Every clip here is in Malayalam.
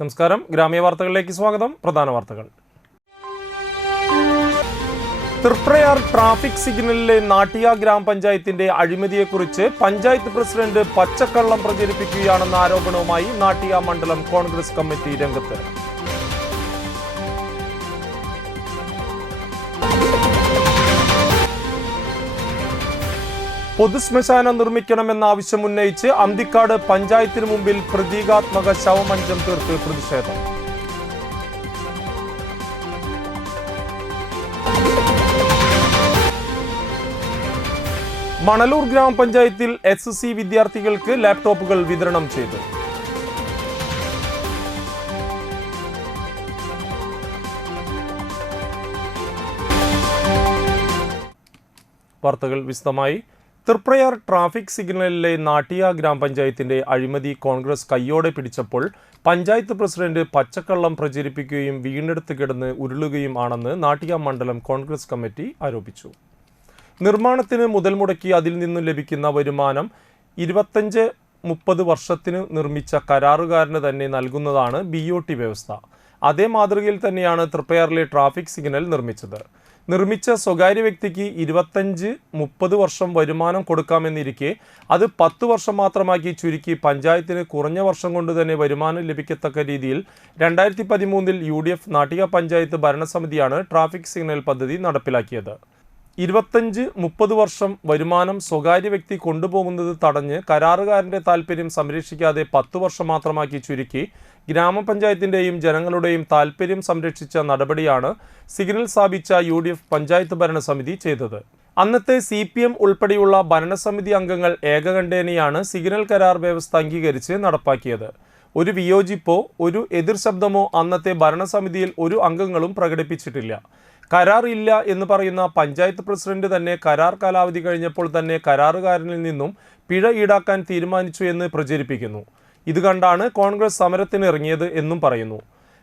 നമസ്കാരം. ഗ്രാമീയ വാർത്തകളിലേക്ക് സ്വാഗതം. പ്രധാന വാർത്തകൾ. തൃപ്രയാർ ട്രാഫിക് സിഗ്നലിലെ നാട്ടിയ ഗ്രാമപഞ്ചായത്തിന്റെ അഴിമതിയെക്കുറിച്ച് പഞ്ചായത്ത് പ്രസിഡന്റ് പച്ചക്കള്ളം പ്രചരിപ്പിക്കുകയാണെന്ന ആരോപണവുമായി നാട്ടിയ മണ്ഡലം കോൺഗ്രസ് കമ്മിറ്റി രംഗത്ത്. പൊതുശ്മശാനം നിർമ്മിക്കണമെന്ന ആവശ്യം ഉന്നയിച്ച് അന്തിക്കാട് പഞ്ചായത്തിന് മുമ്പിൽ പ്രതീകാത്മക ശവമഞ്ചം തീർത്ത് പ്രതിഷേധം. മണലൂർ ഗ്രാമപഞ്ചായത്തിൽ SSC വിദ്യാർത്ഥികൾക്ക് ലാപ്ടോപ്പുകൾ വിതരണം ചെയ്തു. വാർത്തകൾ വിശദമായി. തൃപ്രയാർ ട്രാഫിക് സിഗ്നലിലെ നാട്ടിയ ഗ്രാമപഞ്ചായത്തിന്റെ അഴിമതി കോൺഗ്രസ് കയ്യോടെ പിടിച്ചപ്പോൾ പഞ്ചായത്ത് പ്രസിഡന്റ് പച്ചക്കള്ളം പ്രചരിപ്പിക്കുകയും വീണ്ടെടുത്ത് കിടന്ന് ഉരുളുകയും ആണെന്ന് നാട്ടിയ മണ്ഡലം കോൺഗ്രസ് കമ്മിറ്റി ആരോപിച്ചു. നിർമ്മാണത്തിന് മുതൽ മുടക്കി അതിൽ നിന്നും ലഭിക്കുന്ന വരുമാനം 25-30 വർഷത്തിന് നിർമ്മിച്ച കരാറുകാരന് തന്നെ നൽകുന്നതാണ് BOT വ്യവസ്ഥ. അതേ മാതൃകയിൽ തന്നെയാണ് തൃപ്രയാറിലെ ട്രാഫിക് സിഗ്നൽ നിർമ്മിച്ചത്. നിർമ്മിച്ച സ്വകാര്യ വ്യക്തിക്ക് 25-30 വർഷം വരുമാനം കൊടുക്കാമെന്നിരിക്കെ അത് 10 വർഷം മാത്രമാക്കി ചുരുക്കി പഞ്ചായത്തിന് കുറഞ്ഞ വർഷം കൊണ്ട് തന്നെ വരുമാനം ലഭിക്കത്തക്ക രീതിയിൽ 2013 UDF നാട്ടിക പഞ്ചായത്ത് ഭരണസമിതിയാണ് ട്രാഫിക് സിഗ്നൽ പദ്ധതി നടപ്പിലാക്കിയത്. 25-30 വർഷം വരുമാനം സ്വകാര്യ വ്യക്തി കൊണ്ടുപോകുന്നത് തടഞ്ഞ് കരാറുകാരന്റെ താൽപ്പര്യം സംരക്ഷിക്കാതെ 10 വർഷം മാത്രമാക്കി ചുരുക്കി ഗ്രാമപഞ്ചായത്തിന്റെയും ജനങ്ങളുടെയും താൽപ്പര്യം സംരക്ഷിച്ച നടപടിയാണ് സിഗ്നൽ സ്ഥാപിച്ച UDF പഞ്ചായത്ത് ഭരണസമിതി ചെയ്തത്. അന്നത്തെ CPM ഉൾപ്പെടെയുള്ള ഭരണസമിതി അംഗങ്ങൾ ഏകകണ്ഠേനയാണ് സിഗ്നൽ കരാർ വ്യവസ്ഥ അംഗീകരിച്ച് നടപ്പാക്കിയത്. ഒരു വിയോജിപ്പോ ഒരു എതിർ ശബ്ദമോ അന്നത്തെ ഭരണസമിതിയിൽ ഒരു അംഗങ്ങളും പ്രകടിപ്പിച്ചിട്ടില്ല. കരാർ ഇല്ല എന്ന് പറയുന്ന പഞ്ചായത്ത് പ്രസിഡന്റ് തന്നെ കരാർ കാലാവധി കഴിഞ്ഞപ്പോൾ തന്നെ കരാറുകാരനിൽ നിന്നും പിഴ ഈടാക്കാൻ തീരുമാനിച്ചു എന്ന് പ്രചരിപ്പിക്കുന്നു. ഇത് കണ്ടാണ് കോൺഗ്രസ് സമരത്തിന് ഇറങ്ങിയത് എന്നും പറയുന്നു.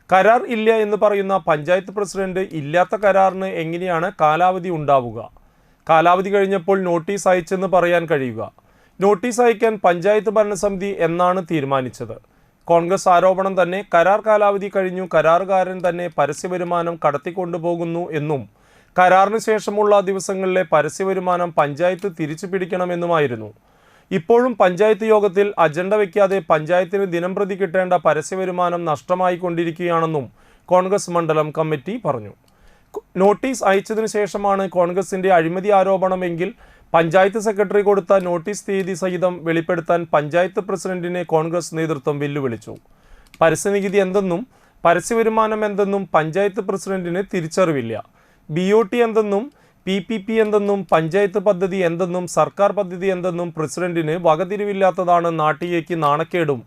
കരാർ ഇല്ല എന്ന് പറയുന്ന പഞ്ചായത്ത് പ്രസിഡന്റ് ഇല്ലാത്ത കരാറിന് എങ്ങനെയാണ് കാലാവധി ഉണ്ടാവുക? കാലാവധി കഴിഞ്ഞപ്പോൾ നോട്ടീസ് അയച്ചെന്ന് പറയാൻ കഴിയുക? നോട്ടീസ് അയക്കാൻ പഞ്ചായത്ത് ഭരണസമിതി എന്നാണ് തീരുമാനിച്ചത്? കോൺഗ്രസ് ആരോപണം തന്നെ കരാർ കാലാവധി കഴിഞ്ഞു, കരാറുകാരൻ തന്നെ പരസ്യവരുമാനം കടത്തിക്കൊണ്ടുപോകുന്നു എന്നും കരാറിന് ശേഷമുള്ള ദിവസങ്ങളിലെ പരസ്യവരുമാനം പഞ്ചായത്ത് തിരിച്ചു പിടിക്കണമെന്നുമായിരുന്നു. ഇപ്പോഴും പഞ്ചായത്ത് യോഗത്തിൽ അജണ്ട വയ്ക്കാതെ പഞ്ചായത്തിന് ദിനംപ്രതി കിട്ടേണ്ട പരസ്യവരുമാനം നഷ്ടമായി കൊണ്ടിരിക്കുകയാണെന്നും കോൺഗ്രസ് മണ്ഡലം കമ്മിറ്റി പറഞ്ഞു. നോട്ടീസ് അയച്ചതിനു ശേഷമാണ് കോൺഗ്രസിന്റെ അഴിമതി ആരോപണമെങ്കിൽ പഞ്ചായത്ത് സെക്രട്ടറി കൊടുത്ത നോട്ടീസ് തീയതി സഹിതം വെളിപ്പെടുത്താൻ പഞ്ചായത്ത് പ്രസിഡന്റിനെ കോൺഗ്രസ് നേതൃത്വം വെല്ലുവിളിച്ചു. പരസ്യനികുതി എന്തെന്നും പരസ്യവരുമാനം എന്തെന്നും പഞ്ചായത്ത് പ്രസിഡന്റിന് തിരിച്ചറിവില്ല. BOT എന്തെന്നും PPP എന്തെന്നും പഞ്ചായത്ത് പദ്ധതി എന്തെന്നും സർക്കാർ പദ്ധതി എന്തെന്നും പ്രസിഡന്റിന് വകതിരിവില്ലാത്തതാണ് നാട്ടിയേക്ക് നാണക്കേടും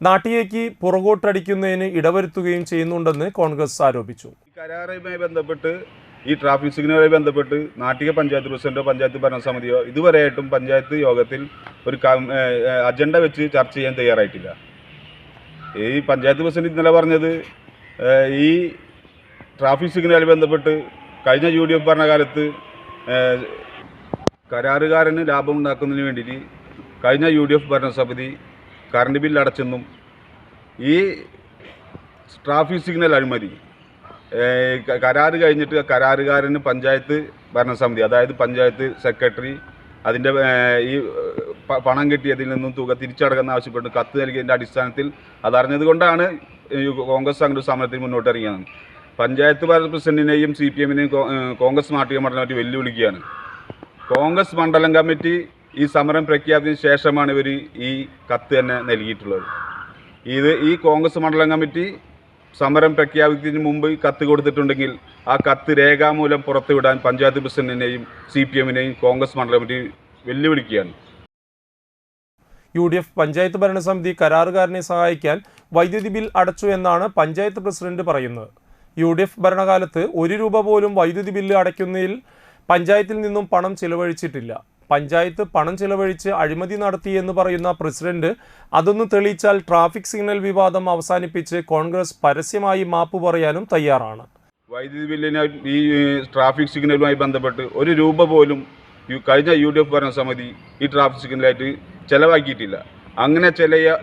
നാട്ടിയേക്ക് പുറകോട്ടടിക്കുന്നതിന് ഇടവരുത്തുകയും ചെയ്യുന്നുണ്ടെന്ന് കോൺഗ്രസ് ആരോപിച്ചു. കരാറുമായി ബന്ധപ്പെട്ട് ഈ ട്രാഫിക് സിഗ്നലുമായി ബന്ധപ്പെട്ട് നാട്ടിക പഞ്ചായത്ത് പ്രസിഡന്റോ പഞ്ചായത്ത് ഭരണസമിതിയോ ഇതുവരെയായിട്ടും പഞ്ചായത്ത് യോഗത്തിൽ ഒരു അജണ്ട വെച്ച് ചർച്ച ചെയ്യാൻ തയ്യാറായിട്ടില്ല. ഈ പഞ്ചായത്ത് പ്രസിഡന്റ് ഇന്നലെ പറഞ്ഞത് ഈ ട്രാഫിക് സിഗ്നലുമായി ബന്ധപ്പെട്ട് കഴിഞ്ഞ UDF ഭരണകാലത്ത് കരാറുകാരന് ലാഭം ഉണ്ടാക്കുന്നതിന് വേണ്ടിയിട്ട് കഴിഞ്ഞ UDF ഭരണസമിതി കറണ്ട് ബില്ല് അടച്ചെന്നും ഈ ട്രാഫിക് സിഗ്നൽ അഴിമതി കരാറ് കഴിഞ്ഞിട്ട് കരാറുകാരന് പഞ്ചായത്ത് ഭരണസമിതി അതായത് പഞ്ചായത്ത് സെക്രട്ടറി അതിൻ്റെ ഈ പണം കിട്ടിയതിൽ നിന്നും തുക തിരിച്ചടക്കുന്ന ആവശ്യപ്പെട്ട് കത്ത് നൽകിയതിൻ്റെ അടിസ്ഥാനത്തിൽ അതറിഞ്ഞത് കൊണ്ടാണ് കോൺഗ്രസ് അങ്ങനെ സമരത്തിന് മുന്നോട്ട് ഇറങ്ങിയത്. പഞ്ചായത്ത് പ്രസിഡന്റിനെയും CPMനെയും കോൺഗ്രസ് നാട്ടിക മണ്ഡലം വെല്ലുവിളിക്കുകയാണ്. കോൺഗ്രസ് മണ്ഡലം കമ്മിറ്റി ഈ സമരം പ്രഖ്യാപിച്ചതിന് ശേഷമാണ് ഇവർ ഈ കത്ത് തന്നെ നൽകിയിട്ടുള്ളത്. ഈ കോൺഗ്രസ് മണ്ഡലം കമ്മിറ്റി സമരം പ്രഖ്യാപിക്കുന്നതിന് മുമ്പ് കത്ത് കൊടുത്തിട്ടുണ്ടെങ്കിൽ ആ കത്ത് രേഖാമൂലം പുറത്തുവിടാൻ പഞ്ചായത്ത് പ്രസിഡന്റിനെയും CPMനെയും കോൺഗ്രസ് മണ്ഡലം കമ്മിറ്റി വെല്ലുവിളിക്കുകയാണ്. UDF പഞ്ചായത്ത് ഭരണസമിതി കരാറുകാരനെ സഹായിക്കാൻ വൈദ്യുതി ബിൽ അടച്ചു എന്നാണ് പഞ്ചായത്ത് പ്രസിഡന്റ് പറയുന്നത്. UDF ഭരണകാലത്ത് 1 രൂപ പോലും വൈദ്യുതി ബില്ല് അടയ്ക്കുന്നതിൽ പഞ്ചായത്തിൽ നിന്നും പണം ചിലവഴിച്ചിട്ടില്ല. പഞ്ചായത്ത് പണം ചിലവഴിച്ച് അഴിമതി നടത്തി എന്ന് പറയുന്ന പ്രസിഡന്റ് അതൊന്ന് തെളിയിച്ചാൽ ട്രാഫിക് സിഗ്നൽ വിവാദം അവസാനിപ്പിച്ച് കോൺഗ്രസ് പരസ്യമായി മാപ്പ് പറയാനും തയ്യാറാണ്. വൈദ്യുതി ബില്ലിന് ഈ ട്രാഫിക് സിഗ്നലുമായി ബന്ധപ്പെട്ട് 1 രൂപ പോലും കഴിഞ്ഞ UDF ഭരണസമിതി ഈ ട്രാഫിക് സിഗ്നലായിട്ട് ചെലവാക്കിയിട്ടില്ല. അങ്ങനെ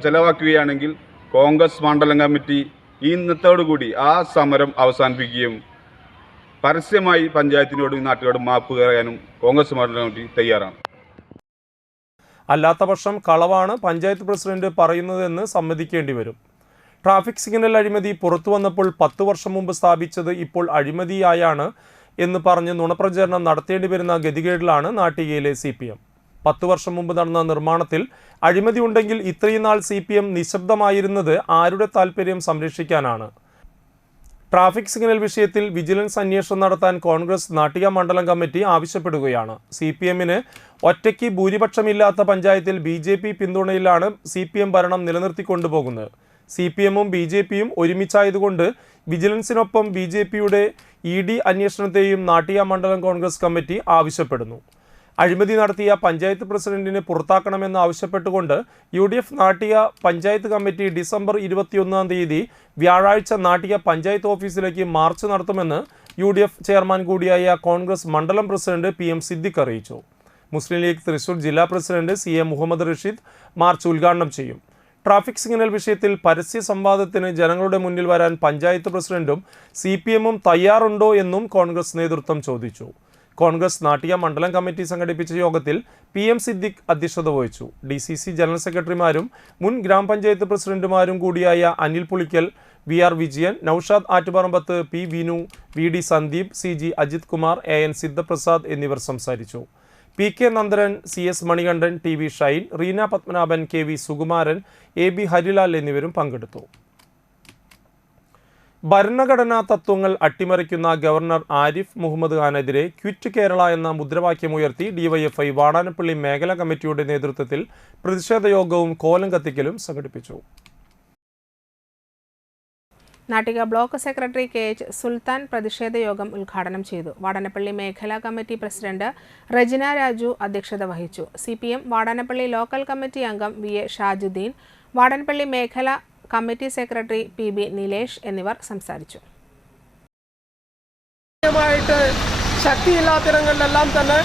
ചെലവാക്കുകയാണെങ്കിൽ കോൺഗ്രസ് മണ്ഡലം കമ്മിറ്റി ഇന്നത്തോടുകൂടി ആ സമരം അവസാനിപ്പിക്കുകയും പരസ്യമായി പഞ്ചായത്തിനോടും നാട്ടുകാരോടും മാപ്പ് പറയാനും കോൺഗ്രസ് മണ്ഡലം കമ്മിറ്റി തയ്യാറാണ്. അല്ലാത്തപക്ഷം കളവാണ് പഞ്ചായത്ത് പ്രസിഡന്റ് പറയുന്നതെന്ന് സമ്മതിക്കേണ്ടി വരും. ട്രാഫിക് സിഗ്നൽ അഴിമതി പുറത്തു വന്നപ്പോൾ 10 വർഷം മുമ്പ് സ്ഥാപിച്ചത് ഇപ്പോൾ അഴിമതിയായാണ് എന്ന് പറഞ്ഞ് നുണപ്രചരണം നടത്തേണ്ടി വരുന്ന ഗതികേടിലാണ് നാട്ടികയിലെ CPM. 10 വർഷം മുമ്പ് നടന്ന നിർമ്മാണത്തിൽ അഴിമതി ഉണ്ടെങ്കിൽ ഇത്രയും നാൾ CPM നിശബ്ദമായിരുന്നത് ആരുടെ താൽപ്പര്യം സംരക്ഷിക്കാനാണ്? ട്രാഫിക് സിഗ്നൽ വിഷയത്തിൽ വിജിലൻസ് അന്വേഷണം നടത്താൻ കോൺഗ്രസ് നാട്ടിക മണ്ഡലം കമ്മിറ്റി ആവശ്യപ്പെടുകയാണ്. CPMന് ഒറ്റയ്ക്ക് ഭൂരിപക്ഷമില്ലാത്ത പഞ്ചായത്തിൽ BJP പിന്തുണയിലാണ് CPM ഭരണം നിലനിർത്തിക്കൊണ്ടുപോകുന്നത്. CPMും BJPയും ഒരുമിച്ചായതുകൊണ്ട് വിജിലൻസിനൊപ്പം BJPയുടെ ED അന്വേഷണത്തെയും നാട്ടിക മണ്ഡലം കോൺഗ്രസ് കമ്മിറ്റി ആവശ്യപ്പെടുന്നു. അഴിമതി നടത്തിയ പഞ്ചായത്ത് പ്രസിഡന്റിനെ പുറത്താക്കണമെന്ന് ആവശ്യപ്പെട്ടുകൊണ്ട് UDF Nattika panchayat committee December 21-ാം തീയതി വ്യാഴാഴ്ച നാട്ടിക പഞ്ചായത്ത് ഓഫീസിലേക്ക് മാർച്ച് നടത്തുമെന്ന് UDF ചെയർമാൻ കൂടിയായ കോൺഗ്രസ് മണ്ഡലം പ്രസിഡന്റ് PM സിദ്ദിഖ് അറിയിച്ചു. മുസ്ലിം ലീഗ് തൃശൂർ ജില്ലാ president CA Muhammad Rasheed march ഉദ്ഘാടനം ചെയ്യും. ട്രാഫിക് സിഗ്നൽ വിഷയത്തിൽ പരസ്യ സംവാദത്തിന് ജനങ്ങളുടെ മുന്നിൽ വരാൻ പഞ്ചായത്ത് പ്രസിഡന്റും CPMും തയ്യാറുണ്ടോ എന്നും കോൺഗ്രസ് നേതൃത്വം ചോദിച്ചു. കോൺഗ്രസ് നാട്ടിക മണ്ഡലം കമ്മിറ്റി സംഘടിപ്പിച്ച യോഗത്തിൽ PM സിദ്ദിഖ് അധ്യക്ഷത വഹിച്ചു. DCC ജനറൽ സെക്രട്ടറിമാരും മുൻ ഗ്രാമപഞ്ചായത്ത് പ്രസിഡന്റുമാരും കൂടിയായ Anil Pulikkal, VR Vijayan, Naushad Attuparambath, P Vinu, VD Sandeep, CG Ajith Kumar, AN Sidhaprasad എന്നിവർ സംസാരിച്ചു. PK നന്ദരൻ, CS Manikandan, TV Shine, Reena Padmanabhan, KV Sukumaran, AB Harilal എന്നിവരും പങ്കെടുത്തു. ഭരണഘടനാ തത്വങ്ങൾ അട്ടിമറിക്കുന്ന ഗവർണർ ആരിഫ് മുഹമ്മദ് ഖാനെതിരെ ക്വിറ്റ് കേരള എന്ന മുദ്രാവാക്യമുയർത്തി DYFI വാടാനപ്പള്ളി മേഖലാ കമ്മിറ്റിയുടെ നേതൃത്വത്തിൽ പ്രതിഷേധ യോഗവും കോലം കത്തിക്കലും സംഘടിപ്പിച്ചു. നാട്ടിക ബ്ലോക്ക് സെക്രട്ടറി KH സുൽത്താൻ പ്രതിഷേധ യോഗം ഉദ്ഘാടനം ചെയ്തു. വാടാനപ്പള്ളി മേഖലാ കമ്മിറ്റി പ്രസിഡന്റ് റജിന രാജു അധ്യക്ഷത വഹിച്ചു. CPM വാടാനപ്പള്ളി ലോക്കൽ കമ്മിറ്റി അംഗം VA ഷാജുദ്ദീൻ, വാടാനപ്പള്ളി മേഖലാ കമ്മിറ്റി സെക്രട്ടറി PB നിലേഷ് എന്നിവർ സംസാരിച്ചു. ശക്തിയില്ലാത്തിടങ്ങളിലെല്ലാം തന്നെ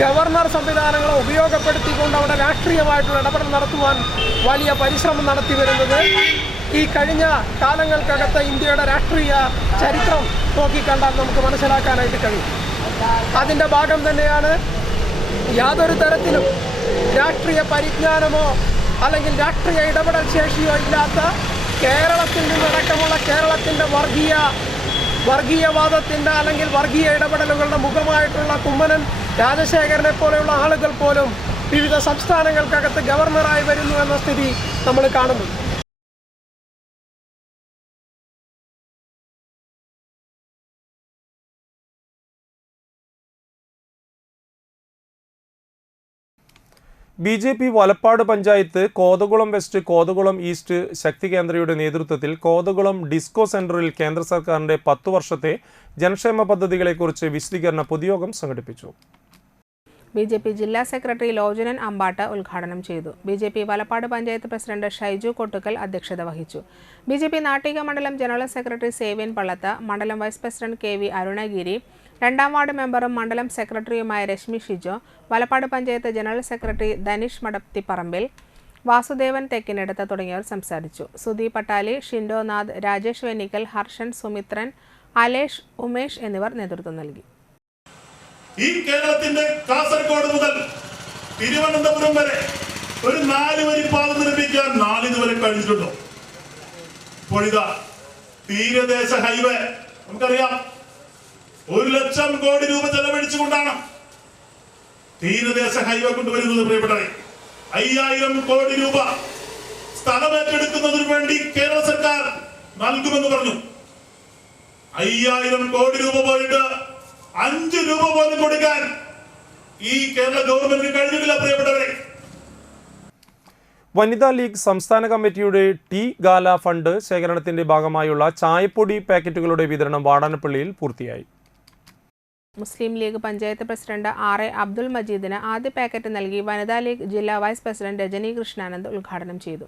ഗവർണർ സംവിധാനങ്ങളെ ഉപയോഗപ്പെടുത്തിക്കൊണ്ട് അവിടെ രാഷ്ട്രീയമായിട്ടുള്ള ഇടപെടൽ നടത്തുവാൻ വലിയ പരിശ്രമം നടത്തി വരുന്നത് ഈ കഴിഞ്ഞ കാലങ്ങൾക്കകത്ത് ഇന്ത്യയുടെ രാഷ്ട്രീയ ചരിത്രം നോക്കിക്കണ്ടാൽ നമുക്ക് മനസ്സിലാക്കാനായിട്ട് കഴിയും. അതിൻ്റെ ഭാഗം തന്നെയാണ് യാതൊരു തരത്തിലും രാഷ്ട്രീയ പരിജ്ഞാനമോ അല്ലെങ്കിൽ രാഷ്ട്രീയ ഇടപെടൽ ശേഷിയോ ഇല്ലാത്ത കേരളത്തിൽ നിന്നടക്കമുള്ള കേരളത്തിൻ്റെ വർഗീയവാദത്തിൻ്റെ അല്ലെങ്കിൽ വർഗീയ ഇടപെടലുകളുടെ മുഖമായിട്ടുള്ള കുമ്മനം രാജശേഖരനെ പോലെയുള്ള ആളുകൾ പോലും വിവിധ സംസ്ഥാനങ്ങൾക്കകത്ത് ഗവർണറായി വരുന്നു എന്ന സ്ഥിതി നമ്മൾ കാണുന്നു. BJP Valappad panchayat Kothakulam west, Kothakulam east ശക്തി കേന്ദ്രയുടെ നേതൃത്വത്തിൽ കോതകുളം ഡിസ്കോ സെന്ററിൽ കേന്ദ്ര സർക്കാരിന്റെ 10 വർഷത്തെ ജനക്ഷേമ പദ്ധതികളെക്കുറിച്ച് വിശദീകരണ പൊതുയോഗം സംഘടിപ്പിച്ചു. BJP ജില്ലാ സെക്രട്ടറി ലോചനൻ അമ്പാട്ട് ഉദ്ഘാടനം ചെയ്തു. BJP വലപ്പാട് പഞ്ചായത്ത് പ്രസിഡന്റ് ഷൈജു കൊട്ടുക്കൽ അധ്യക്ഷത വഹിച്ചു. BJP നാട്ടിക മണ്ഡലം ജനറൽ സെക്രട്ടറി സേവ്യൻ പള്ളത്ത്, മണ്ഡലം വൈസ് പ്രസിഡന്റ് KV അരുണഗിരി, 2ാം വാർഡ് മെമ്പറും മണ്ഡലം സെക്രട്ടറിയുമായ രശ്മി ഷിജോ, വലപ്പാട് പഞ്ചായത്ത് ജനറൽ സെക്രട്ടറി ധനിഷ് മടത്തിപ്പറമ്പിൽ, വാസുദേവൻ തെക്കിനെടുത്ത് തുടങ്ങിയവർ സംസാരിച്ചു. സുധി പട്ടാലി, ഷിൻഡോ നാഥ്, രാജേഷ് വെന്നിക്കൽ, ഹർഷൻ, സുമിത്രൻ, അലേഷ്, ഉമേഷ് എന്നിവർ നേതൃത്വം നൽകി. ഈ കേരളത്തിന്റെ കാസർഗോഡ് മുതൽ തിരുവനന്തപുരം വരെ ഒരു 4 വരി പാത നിർമ്മിക്കാൻ നാളിതുവരെ കഴിഞ്ഞിട്ടുണ്ടോ? ഇപ്പോഴിതാ തീരദേശ ഹൈവേ നമുക്കറിയാം, 1 ലക്ഷം കോടി രൂപ ചെലവഴിച്ചുകൊണ്ടാണ് തീരദേശ ഹൈവേ കൊണ്ടുവരുന്നത്. പ്രിയപ്പെട്ടവരെ, 5000 കോടി രൂപ സ്ഥലമേറ്റെടുക്കുന്നതിന് വേണ്ടി കേരള സർക്കാർ നൽകുമെന്ന് പറഞ്ഞു. 5000 കോടി രൂപ പോയിട്ട് 5 രൂപ പോലും കൊടുക്കാൻ ഈ കേരള ഗവൺമെന്റിന് കഴിഞ്ഞിട്ടില്ല. പ്രിയപ്പെട്ടവരെ, വനിതാ ലീഗ് സംസ്ഥാന കമ്മിറ്റിയുടെ ടീ ഗാല ഫണ്ട് ശേഖരണത്തിന്റെ ഭാഗമായുള്ള ചായപ്പൊടി പാക്കറ്റുകളുടെ വിതരണം വാടാനപ്പള്ളിയിൽ പൂർത്തിയായി. മുസ്ലിം ലീഗ് പഞ്ചായത്ത് പ്രസിഡന്റ് RA അബ്ദുൽ മജീദിന് ആദ്യ പാക്കറ്റ് നൽകി വനിതാ ലീഗ് ജില്ലാ വൈസ് പ്രസിഡന്റ് രജനി കൃഷ്ണാനന്ദ് ഉദ്ഘാടനം ചെയ്തു.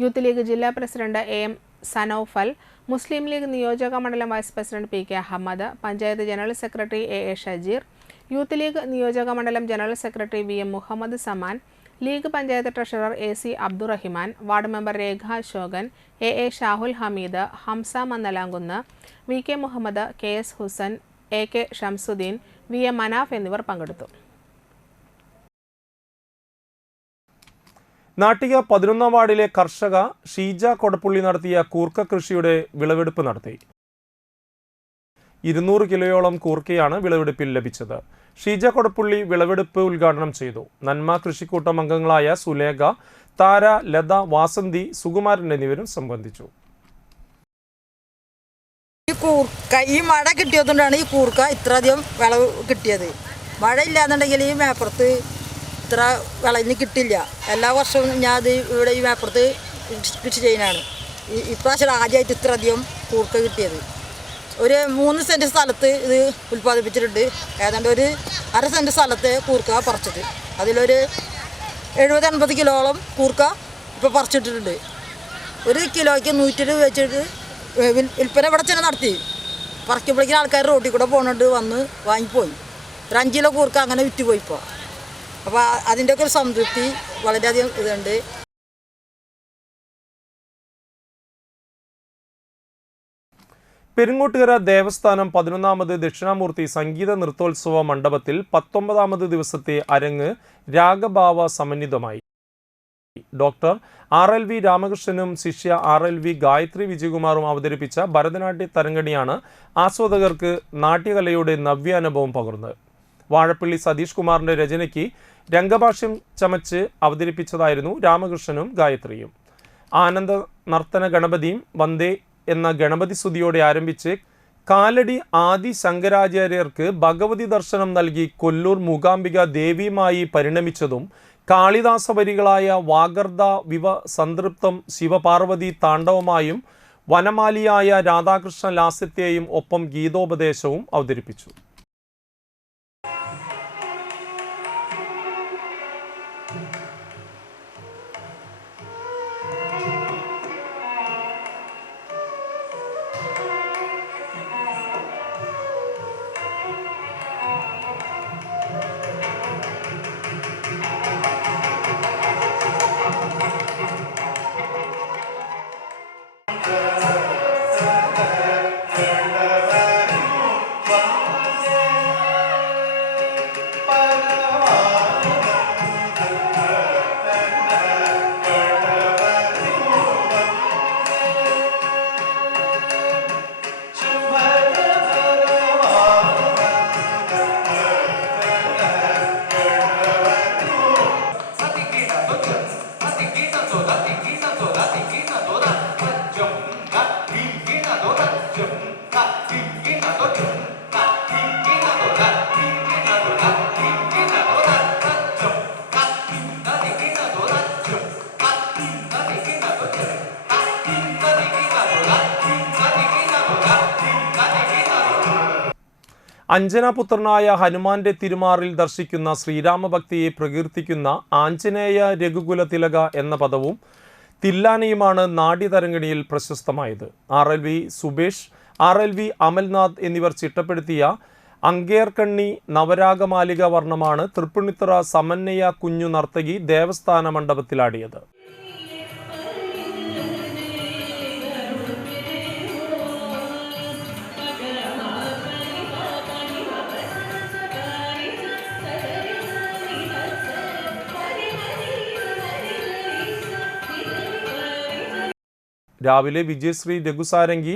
യൂത്ത് ലീഗ് ജില്ലാ പ്രസിഡന്റ് AM സനൌഫൽ, മുസ്ലിം ലീഗ് നിയോജക മണ്ഡലം vice president PK Ahammed, panchayat general secretary AA Shajeer, Youth League നിയോജക മണ്ഡലം general secretary VM Muhammad Saman, League panchayat treasurer AC Abdurahiman, ward member Rekha Ashokan, AA Shahul Hameed, Hamsa Mannalamkunnu, VK Muhammad, KS Husain, AK Shamsudheen, VM Manaf എന്നിവർ പങ്കെടുത്തു. നാട്ടിക 11-ാം വാർഡിലെ കർഷക ഷീജ കൊടപ്പുള്ളി നടത്തിയ കൂർക്ക കൃഷിയുടെ വിളവെടുപ്പ് നടത്തി. 200 കിലോയോളം കൂർക്കയാണ് വിളവെടുപ്പിൽ ലഭിച്ചത്. ഷീജ കൊടപ്പുള്ളി വിളവെടുപ്പ് ഉദ്ഘാടനം ചെയ്തു. നന്മ കൃഷിക്കൂട്ടം അംഗങ്ങളായ സുലേഖ, താര, ലത, വാസന്തി, സുകുമാരൻ എന്നിവരും സംബന്ധിച്ചു. ഈ മഴ കിട്ടിയതുകൊണ്ടാണ് ഈ കൂർക്ക ഇത്രയധികം വിളവ് കിട്ടിയത്. മഴ ഇല്ലാന്നുണ്ടെങ്കിൽ ഈ മേപ്പുറത്ത് ഇത്ര വിളവിന് കിട്ടില്ല. എല്ലാ വർഷവും ഞാൻ അത് ഇവിടെ ഈ മേപ്പുറത്ത് കൃഷി ചെയ്യുന്നതാണ്. ഇപ്രാവശ്യം ആദ്യമായിട്ട് ഇത്രയധികം കൂർക്ക കിട്ടിയത്. ഒരു 3 സെൻറ്റ് സ്ഥലത്ത് ഇത് ഉൽപ്പാദിപ്പിച്ചിട്ടുണ്ട്. ഏതാണ്ട് ഒരു 1/2 സെൻറ്റ് സ്ഥലത്ത് കൂർക്ക പറിച്ചിട്ട് അതിലൊരു 70-80 കിലോളം കൂർക്ക ഇപ്പോൾ പറിച്ചിട്ടിട്ടുണ്ട്. 1 കിലോയ്ക്ക് 100 രൂപ വെച്ചിട്ട് വിൽപ്പന ഇവിടെ തന്നെ നടത്തി. പറിക്കുമ്പോഴേക്കും ആൾക്കാർ റോട്ടിൽ കൂടെ പോകുന്നുണ്ട്, വന്ന് വാങ്ങിപ്പോയി. ഒരു 5 കിലോ കൂർക്ക അങ്ങനെ വിറ്റുപോയി ഇപ്പോൾ. അപ്പോൾ അതിൻ്റെയൊക്കെ ഒരു സംതൃപ്തി വളരെയധികം ഇതുണ്ട്. പെരിങ്ങോട്ടുകര ദേവസ്ഥാനം 11ാമത് ദക്ഷിണാമൂർത്തി സംഗീത നൃത്തോത്സവ മണ്ഡപത്തിൽ 19ാമത് ദിവസത്തെ അരങ്ങ് രാഗഭാവ സമന്വിതമായി. ഡോക്ടർ RLV രാമകൃഷ്ണനും ശിഷ്യ RLV ഗായത്രി വിജയകുമാറും അവതരിപ്പിച്ച ഭരതനാട്യ തരംഗണിയാണ് ആസ്വാദകർക്ക് നാട്യകലയുടെ നവ്യാനുഭവം പകർന്നത്. വാഴപ്പള്ളി സതീഷ് കുമാറിന്റെ രചനയ്ക്ക് രംഗഭാഷ്യം ചമച്ച് അവതരിപ്പിച്ചതായിരുന്നു രാമകൃഷ്ണനും ഗായത്രിയും. ആനന്ദ നർത്തന ഗണപതിയും വന്ദേ എന്ന ഗണപതി സ്തുതിയോടെ ആരംഭിച്ച് കാലടി ആദി ശങ്കരാചാര്യർക്ക് ഭഗവതി ദർശനം നൽകി കൊല്ലൂർ മൂകാംബിക ദേവിയുമായി പരിണമിച്ചതും കാളിദാസ വരികളായ വാഗർദ വിവ സംതൃപ്തം ശിവപാർവതി താണ്ഡവമായും വനമാലിയായ രാധാകൃഷ്ണ ലാസ്യത്തെയും ഒപ്പം ഗീതോപദേശവും അവതരിപ്പിച്ചു. അഞ്ജനാപുത്രനായ ഹനുമാന്റെ തിരുമാറിൽ ദർശിക്കുന്ന ശ്രീരാമഭക്തിയെ പ്രകീർത്തിക്കുന്ന ആഞ്ജനേയ രഘുകുല തിലക എന്ന പദവും തില്ലാനയുമാണ് നാട്യതരംഗിണിയിൽ പ്രശസ്തമായത്. RLV സുബേഷ്, RLV അമൽനാഥ് എന്നിവർ ചിട്ടപ്പെടുത്തിയ അങ്കേർക്കണ്ണി നവരാഗമാലിക വർണ്ണമാണ് തൃപ്പൂണിത്തുറ സമന്വയ കുഞ്ഞു നർത്തകി ദേവസ്ഥാന മണ്ഡപത്തിലാടിയത്. രാവിലെ വിജയശ്രീ രഘുസാരംഗി,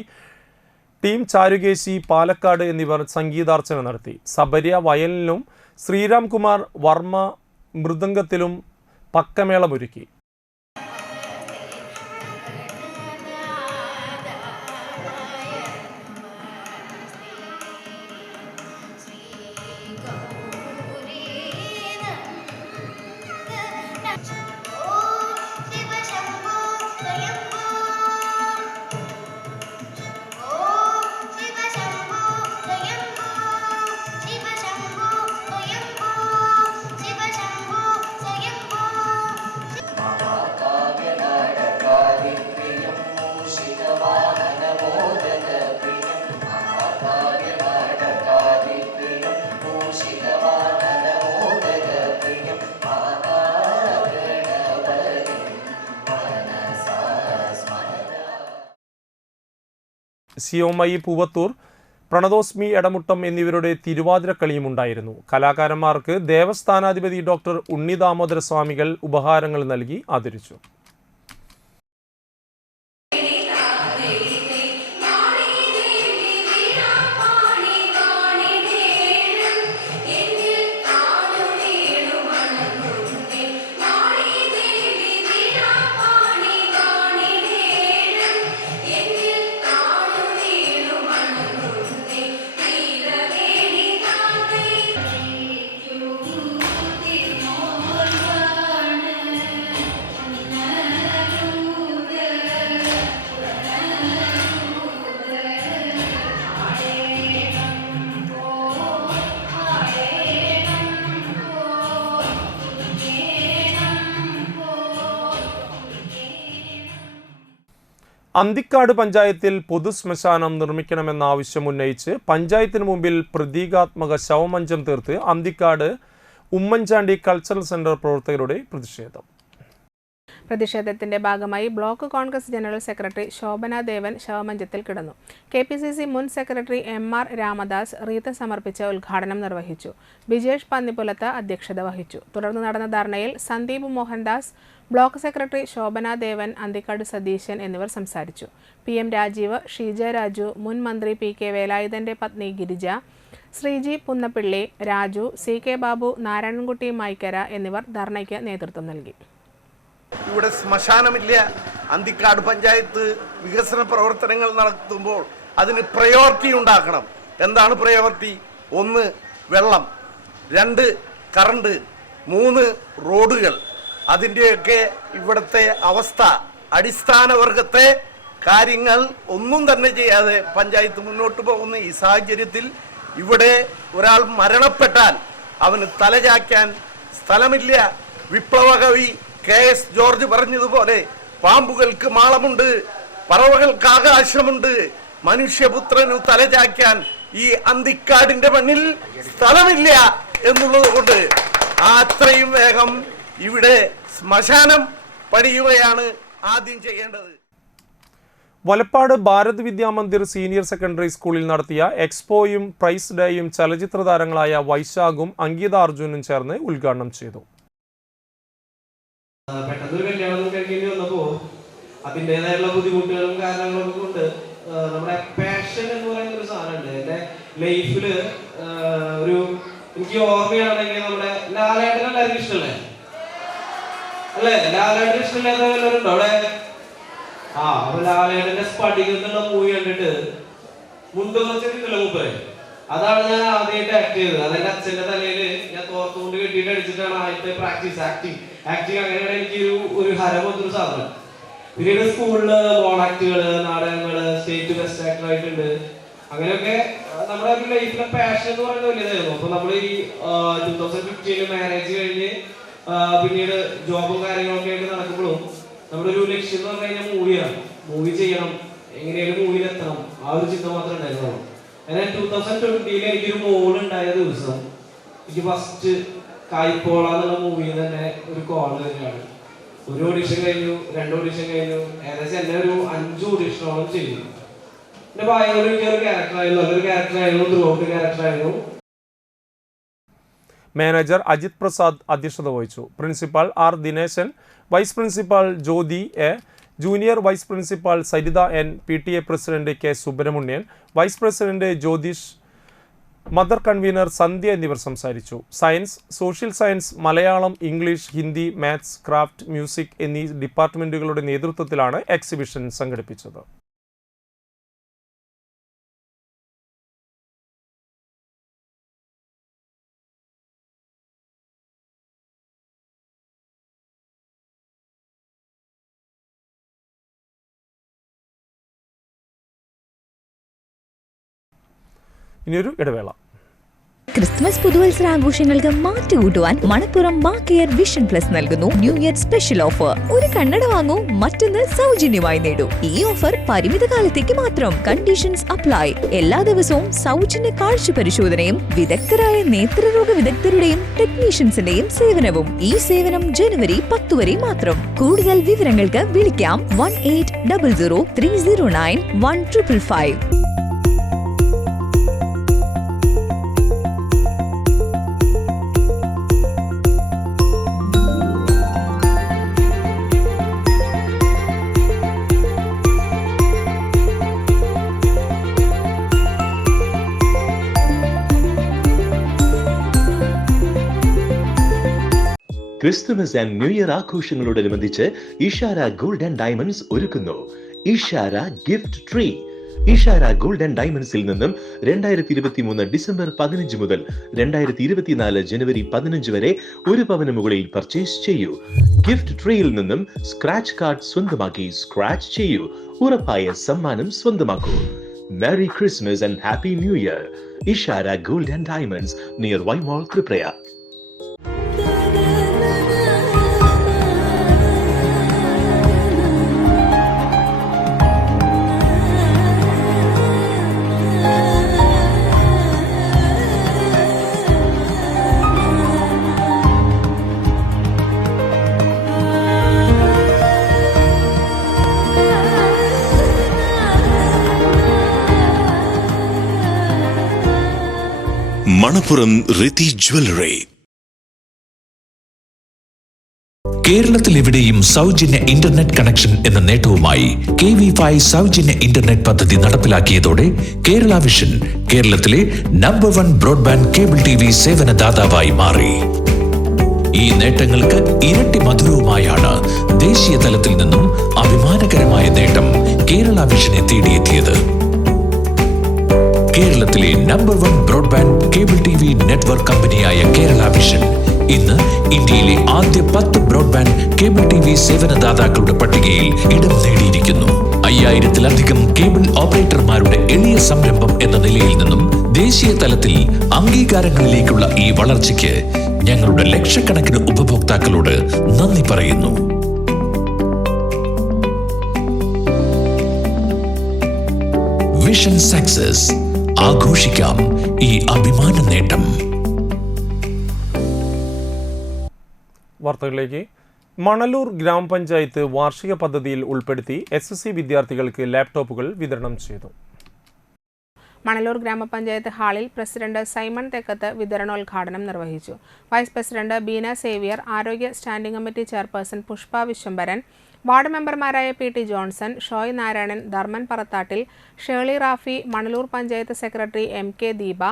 ടീം ചാരുകേശി, പാലക്കാട് എന്നിവർ സംഗീതാർച്ചന നടത്തി. സബര്യ വയലിനും ശ്രീരാംകുമാർ വർമ്മ മൃദംഗത്തിലും പക്കമേളമൊരുക്കി. സിയോമയി പൂവത്തൂർ, പ്രണതോസ്മി എടമുട്ടം എന്നിവരുടെ തിരുവാതിരക്കളിയും ഉണ്ടായിരുന്നു. കലാകാരന്മാർക്ക് ദേവസ്ഥാനാധിപതി ഡോക്ടർ ഉണ്ണി ദാമോദര സ്വാമികൾ ഉപഹാരങ്ങൾ നൽകി ആദരിച്ചു. അന്തിക്കാട് പഞ്ചായത്തിൽ പൊതുശ്മശാനം നിർമ്മിക്കണമെന്ന ആവശ്യം ഉന്നയിച്ച് പഞ്ചായത്തിന് മുമ്പിൽ പ്രതീകാത്മക ശവമഞ്ചം തീർത്ത് അന്തിക്കാട് ഉമ്മൻചാണ്ടി കൾച്ചറൽ സെന്റർ പ്രവർത്തകരുടെ പ്രതിഷേധം. പ്രതിഷേധത്തിന്റെ ഭാഗമായി block Congress general secretary Shobhana Devan ശവമഞ്ചത്തിൽ കിടന്നു. KPCC മുൻ സെക്രട്ടറി MR രാമദാസ് റീത്ത് സമർപ്പിച്ച് ഉദ്ഘാടനം നിർവഹിച്ചു. ബിജേഷ് പന്നിപ്പുലത്ത് അധ്യക്ഷത വഹിച്ചു. തുടർന്ന് നടന്ന ധർണയിൽ സന്ദീപ് മോഹൻദാസ്, ബ്ലോക്ക് സെക്രട്ടറി ശോഭന ദേവൻ, അന്തിക്കാട് സതീശൻ എന്നിവർ സംസാരിച്ചു. PM രാജീവ്, ഷീജ രാജു, മുൻ മന്ത്രി PK വേലായുധന്റെ പത്നി ഗിരിജ, ശ്രീജി പുന്നപ്പിള്ളി, രാജു, CK ബാബു, നാരായണൻകുട്ടി മൈക്കര എന്നിവർ ധർണയ്ക്ക് നേതൃത്വം നൽകി. ഇവിടെ ശ്മശാനമില്ല. അന്തിക്കാട് പഞ്ചായത്ത് വികസന പ്രവർത്തനങ്ങൾ നടത്തുമ്പോൾ അതിന് പ്രയോറിറ്റി ഉണ്ടാക്കണം. എന്താണ് പ്രയോറിറ്റി? 1 വെള്ളം, 2 കറണ്ട്, 3 റോഡുകൾ. അതിൻ്റെയൊക്കെ ഇവിടുത്തെ അവസ്ഥ, അടിസ്ഥാന വർഗത്തെ കാര്യങ്ങൾ ഒന്നും തന്നെ ചെയ്യാതെ പഞ്ചായത്ത് മുന്നോട്ട് പോകുന്ന ഈ സാഹചര്യത്തിൽ ഇവിടെ ഒരാൾ മരണപ്പെട്ടാൽ അവന് തലചായ്ക്കാൻ സ്ഥലമില്ല. വിപ്ലവകവി KS ജോർജ് പറഞ്ഞതുപോലെ പാമ്പുകൾക്ക് മാളമുണ്ട്, പറവകൾക്ക് ആകാശമുണ്ട്, മനുഷ്യപുത്രനു തലചായ്ക്കാൻ ഈ അന്തിക്കാടിന്റെ മണ്ണിൽ സ്ഥലമില്ല എന്നുള്ളത് കൊണ്ട് അത്രയും വേഗം ഇവിടെ ശ്മശാനം പണിയുകയാണ് ആദ്യം ചെയ്യേണ്ടത്. വലപ്പാട് ഭാരത് വിദ്യാമന്ദിർ സീനിയർ സെക്കൻഡറി സ്കൂളിൽ നടത്തിയ എക്സ്പോയും പ്രൈസ് ഡേയും ചലച്ചിത്ര താരങ്ങളായ വൈശാഖും അങ്കിത അർജുനും ചേർന്ന് ഉദ്ഘാടനം ചെയ്തു. പെട്ടെന്ന് ഒരു കല്യാണം കഴിക്കേണ്ടി വന്നപ്പോൾ അതിൻ്റെതായുള്ള ബുദ്ധിമുട്ടുകളും കാരണങ്ങളും കൊണ്ട് നമ്മുടെ പാഷൻ എന്ന് പറയുന്ന ഒരു സാധനമുണ്ട്. എൻ്റെ ലൈഫിൽ എനിക്ക് ഓർമ്മയാണെങ്കിൽ നമ്മുടെ ലാലേട്ടൻ എല്ലാവർക്കും ഇഷ്ടമല്ലേ? അല്ലേ? ലാലേട്ടൻ ഇഷ്ടമില്ലാത്തവരുണ്ടോ അവിടെ? അപ്പൊ ലാലേട്ടന്റെ സ്പടികം എന്നുള്ള മൂവി കണ്ടിട്ട് മുണ്ടുവച്ചിട്ടില്ല മൂപ്പര്. അതാണ് ഞാൻ ആദ്യമായിട്ട് ആക്ട് ചെയ്തത്. അതെന്റെ അച്ഛന്റെ തലയില് ഞാൻ തോർത്തുകൊണ്ട് കെട്ടിയിട്ട് അടിച്ചിട്ടാണ് ആദ്യത്തെ പ്രാക്ടീസ്. ആക്ടിങ് അങ്ങനെയാണ് എനിക്ക് ഒരു ഹരമൊരു സാധനം. പിന്നീട് സ്കൂളില് മോണാക്ടുകള്, നാടകങ്ങള്, സ്റ്റേറ്റ് ബെസ്റ്റ് ആക്ടർ ആയിട്ടുണ്ട്. അങ്ങനെയൊക്കെ നമ്മുടെ ലൈഫിലെ പാഷൻ എന്ന് പറയുന്നത് വലിയതായിരുന്നു. അപ്പൊ നമ്മൾ ഈ 2015 മാരേജ് കഴിഞ്ഞ് പിന്നീട് ജോബും കാര്യങ്ങളൊക്കെ ആയിട്ട് നടക്കുമ്പോഴും നമ്മുടെ ഒരു ലക്ഷ്യം എന്ന് പറഞ്ഞു കഴിഞ്ഞാൽ മൂവിയാണ്. മൂവി ചെയ്യണം, എങ്ങനെയാലും മൂവിയിലെത്തണം, ആ ഒരു ചിന്ത മാത്രമേ ഉണ്ടായിരുന്നുള്ളൂ. എന്നാൽ 2020 എനിക്കൊരു മോളുണ്ടായ ദിവസം എനിക്ക് ഫസ്റ്റ് കായ്പോള എന്നുള്ള മൂവിയിൽ തന്നെ ഒരു കോൾ തന്നെയാണ്. ഒരു ഓഡിഷൻ കഴിഞ്ഞു, 2 ഓഡിഷൻ കഴിഞ്ഞു, ഏകദേശം എന്നെ ഒരു 5 ഓഡിഷനോളം ചെയ്തു. എന്റെ ഭാര്യയോട് എനിക്കൊരു ക്യാരക്ടറായിരുന്നു, നല്ലൊരു ക്യാരക്ടറായിരുന്നു, ത്രൂഔട്ട് ക്യാരക്ടറായിരുന്നു. മാനേജർ അജിത് പ്രസാദ് അധ്യക്ഷത വഹിച്ചു. Principal R Dineshan, vice principal Jyothi A, junior vice principal Saritha N, PTA president K Subrahmanyan, vice president Jyothish, mother convener Sandhya എന്നിവർ സംസാരിച്ചു. Science, social science, Malayalam, English, Hindi, maths, craft, music എന്നീ ഡിപ്പാർട്ട്മെന്റുകളുടെ നേതൃത്വത്തിലാണ് എക്സിബിഷൻ സംഘടിപ്പിച്ചത്. ഇനിയൊരു ഇടവേള. ക്രിസ്മസ് പുതുവത്സരാഘോഷങ്ങൾക്ക് മാറ്റുകൂട്ടുവാൻ മണപ്പുറം മാ കെയർ വിഷൻ പ്ലസ് നൽകുന്നു ന്യൂ ഇയർ സ്പെഷ്യൽ ഓഫർ. ഒരു കണ്ണട വാങ്ങൂ, മറ്റൊന്ന് സൗജന്യമായി നേടൂ. ഈ ഓഫർ പരിമിത കാലത്തേക്ക് മാത്രം. Conditions apply. എല്ലാ ദിവസവും സൗജന്യ കാഴ്ച പരിശോധനയും വിദഗ്ധരായ നേത്രരോഗ വിദഗ്ധരുടെയും ടെക്നീഷ്യൻസിന്റെയും സേവനവും. ഈ സേവനം ജനുവരി 10 വരെ മാത്രം. കൂടുതൽ വിവരങ്ങൾക്ക് വിളിക്കാം 1800-309-1555. ക്രിസ്തുമസ് ആൻഡ് ന്യൂ ഇയർ ആഘോഷങ്ങളോടനുബന്ധിച്ച് ഇഷാര ഗോൾഡ് ആൻഡ് ഡയമണ്ട്സ് ഒരുക്കുന്നു Ishara gift tree. Ishara gold and ഡയമണ്ട്സിൽ നിന്നും 2023 ഡിസംബർ 15 മുതൽ 2024 ജനുവരി 15 വരെ 1 പവന് മുകളിൽ പർച്ചേസ് ചെയ്യൂ. ഗിഫ്റ്റ് ട്രീയിൽ നിന്നും സ്ക്രാച്ച് കാർഡ് സ്വന്തമാക്കി സ്ക്രാച്ച് ചെയ്യൂ. ഉറപ്പായ സമ്മാനം സ്വന്തമാക്കൂ. Merry Christmas and happy new year. Ishara gold and diamonds near Vymol Tripura. Manappuram Rithi jewellery. കേരളത്തിൽ എവിടെയും സൗജന്യ ഇന്റർനെറ്റ് കണക്ഷൻ എന്ന നേട്ടവുമായി KV5 സൗജന്യ ഇന്റർനെറ്റ് പദ്ധതി നടപ്പിലാക്കിയതോടെ കേരള വിഷൻ കേരളത്തിലെ നമ്പർ 1 ബ്രോഡ്ബാൻഡ് കേബിൾ TV സേവനദാതാവായി മാറി. ഈ നേട്ടങ്ങൾക്ക് ഇരട്ടി മധുരവുമായാണ് ദേശീയ തലത്തിൽ നിന്നും അഭിമാനകരമായ നേട്ടം കേരള വിഷനെ തേടിയെത്തിയത്. കേരളത്തിലെ number 1 broadband cable TV network കമ്പനിയായ കേരള വിഷൻ ഇന്ന് ഇന്ത്യയിലെ ആദ്യ 10 ബ്രോഡ്ബാൻഡ് കേബിൾ TV സേവനദാതാക്കളുടെ പട്ടികയിൽ ഇടം നേടിയിരിക്കുന്നു. 5000-ലധികം കേബിൾ ഓപ്പറേറ്റർമാരുടെ എളിയ സംരംഭം എന്ന നിലയിൽ നിന്നും ദേശീയ തലത്തിൽ അംഗീകാരങ്ങളിലേക്കുള്ള ഈ വളർച്ചയ്ക്ക് ഞങ്ങളുടെ ലക്ഷക്കണക്കിന് ഉപഭോക്താക്കളോട് നന്ദി പറയുന്നു. Vision success. ആഘോഷിക്കാം ഈ അഭിമാന നേട്ടം. വാർത്തകളിലേക്ക്. മണലൂർ ഗ്രാമപഞ്ചായത്ത് വാർഷിക പദ്ധതിയിൽ ഉൾപ്പെടുത്തി SSC വിദ്യാർത്ഥികൾക്ക് ലാപ്ടോപ്പുകൾ വിതരണം ചെയ്തു. മണലൂർ ഗ്രാമപഞ്ചായത്ത് ഹാളിൽ പ്രസിഡന്റ് സൈമൺ തെക്കത്ത് വിതരണോദ്ഘാടനം നിർവഹിച്ചു. വൈസ് പ്രസിഡന്റ് ബീന സേവിയർ, ആരോഗ്യ standing committee chairperson Pushpa Vishwambharan, ward മെമ്പർമാരായ PT Johnson, Shoy Narayanan, Dharman Parathattil, Shelly Rafi, Manalur panchayat secretary MK Deepa,